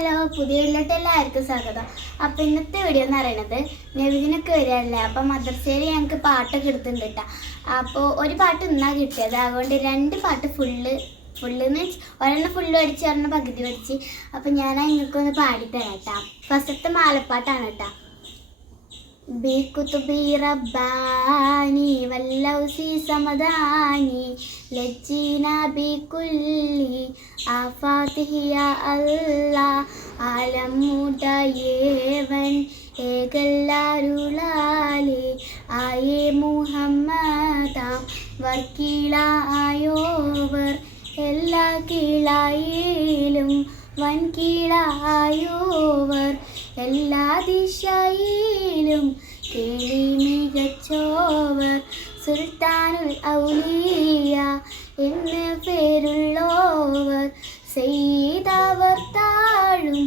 Hello, പുതിയ വീട്ടിലോട്ട് എല്ലാവർക്കും സ്വാഗതം. അപ്പം ഇന്നത്തെ വീഡിയോ എന്ന് പറയുന്നത് നബിദിനൊക്കെ വരികയല്ലേ. അപ്പം മദ്രസയിൽ ഞങ്ങൾക്ക് പാട്ടൊക്കെ എടുത്തിട്ടുണ്ട് കേട്ടോ. അപ്പോൾ ഒരു പാട്ട് ഇന്നാണ് കിട്ടിയത്, അതുകൊണ്ട് 2 പാട്ട് ഫുള്ള് ഒരെണ്ണം ഫുള്ള് പഠിച്ച് ഒരെണ്ണം പകുതി പഠിച്ച്. അപ്പം ഞാൻ നിങ്ങൾക്കൊന്ന് പാടിത്തരാം കേട്ടോ. ഫസ്റ്റത്തെ മാലപ്പാട്ടാണ് കേട്ടോ. بكتبي رباني واللوسي سمداني لجينا بكل آفاته يا الله ആലമുടയേവൻ ഏകല്ലാരുളാലേ ആയേ മുഹമ്മദാം വർക്കീളായോവർ എല്ലാ കീഴായിലും വൻകീഴായോവർ എല്ലാ ദിശയിലും കേളി മികച്ചോവർ സുൽത്താനുൽ ഔലിയ എന്ന് പേരുള്ളോവർ സെയ്തവർ താഴും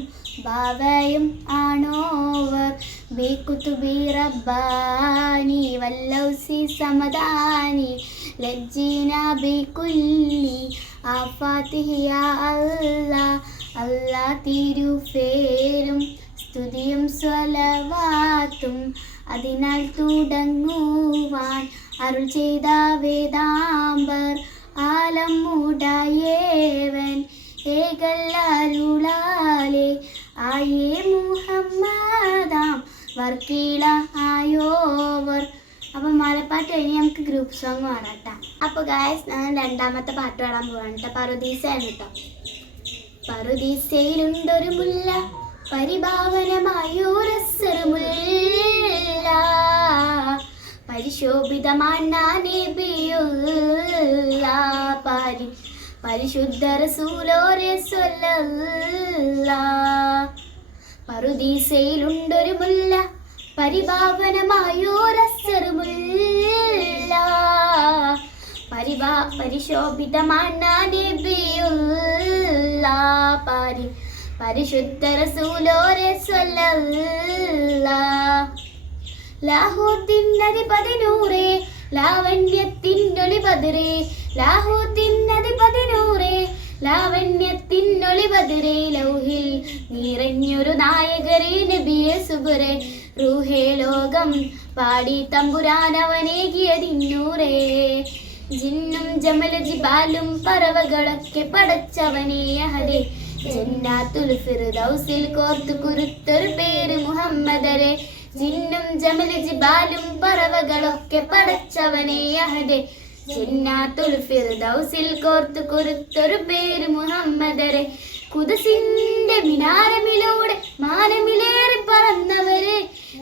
ബാവയും ആണോവർ ബികുതുബി റബ്ബാനി വല്ലൗസി സമദാനി ലജ്ജീന ബികുല്ലി ആഫാതിഹി യാ അല്ലാഹ് അല്ലാഹ് തിരുഫേരും സ്തുതിയും സ്വലവാത്തും അതിനാൽ തുടങ്ങുവാൻ അരുൾ ചെയ്ത വേദാംബർ ആലമുടയേവൻ ഏകല്ലാരുളാലേ ആയേ മുഹമ്മദാം വർക്കീള ആയോവർ. അപ്പം മാലപ്പാട്ട് കഴിഞ്ഞ് നമുക്ക് ഗ്രൂപ്പ് സോങ് പാടാം കേട്ടോ. അപ്പോൾ ഗായ്സ്, ഞാൻ 2ാമത്തെ പാട്ട് പാടാൻ പോവാണ് കേട്ടോ. പറുദീസയാണ് കേട്ടോ. പറുദീസയിലുണ്ടൊരു മുല്ല പരിഭാവനമായൊരസറുമുല്ല പരിശോഭിതമാണ പരിശുദ്ധ റസൂലോരെ സ്വല്ലല്ലാഹ്. പറുദീസയിലുണ്ടൊരു മുല്ല പരിഭാവനമായൊരസറുമുല്ല പരിശോഭിതമാണ നബിയുല്ലാഹ് പരിശുദ്ധ റസൂലോരെ സ്വല്ലല്ലാഹ്. ലാഹൂത്തിനധിപതി നൂറേ ലാവണ്യത്തിനൊളി ബദറേ ലാഹൂത്തിനധിപതി നൂറേ ലാവണ്യത്തിനൊളി ബദറേ ലൗഹിൽ നിറഞ്ഞൊരു നായകരേ നബിയെ സുബറേ റൂഹേ ലോകം പാടി തമ്പുരാനവനേകിയതിന്നൂറേ ജിന്നും ജമല ജിബാലും പറവകളൊക്കെ പടച്ചവനേ അഹദേ ജന്നാത്തുൽ ഫിർദൗസിൽ കോർത്തു കുരുത്തൊരു പേര് മുഹമ്മദരെ ജിന്നും ജമല ജിബാലും പറവകളൊക്കെ പടച്ചവനേ അഹദേ ജന്നാത്തുൽ ഫിർദൗസിൽ കോർത്തു കുരുത്തൊരു പേര് മുഹമ്മദരെ ഖുദ്സിന്റെ മിനാരമിലൂടെ മാനമിലേറി പറന്നവരെ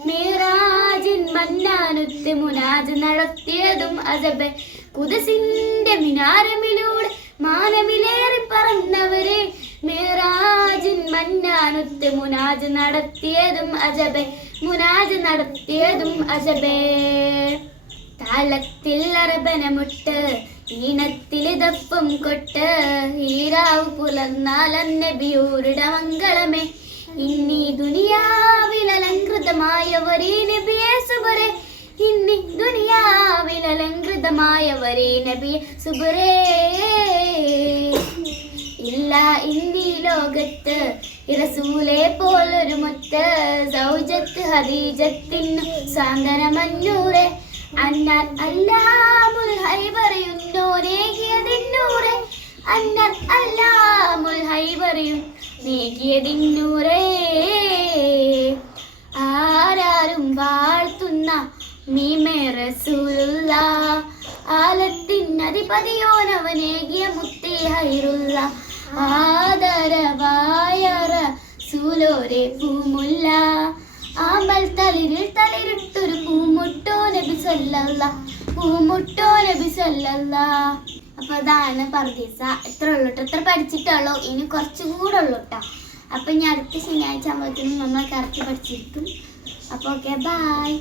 മിറാജിൻ മന്നാനുത്ത് മുനാജ് നടത്തിയതും അജബ് ഖുദ്സിന്റെ മിനാരമിലൂടെ മാനമിലേറി പറന്നവരെ മിറാജിൻ മന്നാനുത്ത് മുനാജ് നടത്തിയതും അജബ് മുനാജ് നടത്തിയതും അജബേ താളത്തിൽ അറബനമുട്ട് ഈണത്തില് ദപ്പും കൊട്ട് ഹീരാവ് പുലർന്നാൽ നബിയൂരുടെ മംഗളമേ ഇന്നി ദുനിയാവിലലങ്കൃതമായവരേ നബിയെ സുബറേ ഇന്നി ദുനിയാവിലലങ്കൃതമായവരേ നബിയെ സുബറേ ഇല്ല ഇന്നി ലോകത്ത് റസൂലെ പോലൊരു മുത്ത് സൗജത്ത് ഹദീജത്തിനു സാന്ത്വനമന്നൂറെ അന്നാൽ അല്ലാമുൽ ഹൈബറിയുന്നോരേകിയതിന്നൂറെ അന്നാൽ അല്ലാമുൽ ഹൈബറിയും നീകിയതിന്നൂറേ ആരാരും വാഴ്ത്തുന്ന മീമേ റസൂലുള്ളാഹ് ആലത്തിനധിപതിയോനവനേകിയ മുത്തേ ഹൈറുള്ള ആദരവായ റസൂലോരെ പൂമുല്ല ആമ്പൽ തളിരിൽ തളിരിട്ടൊരു പൂമുട്ടോ നബി സല്ലല്ലാഹ് പൂമുട്ടോ നബി സല്ലല്ലാഹ്. അപ്പോൾ അതാണ് പറുദീസ. എത്ര പഠിച്ചിട്ടുള്ളൂ, ഇനി കുറച്ചും കൂടെ ഉള്ളൂ കേട്ടോ. അപ്പം ഞാൻ അടുത്ത ശനിയാഴ്ച ആകുമ്പോഴത്തേനും നമ്മൾ കറക്റ്റ് പഠിച്ചിരിക്കും. അപ്പോൾ ഓക്കെ, ബൈ.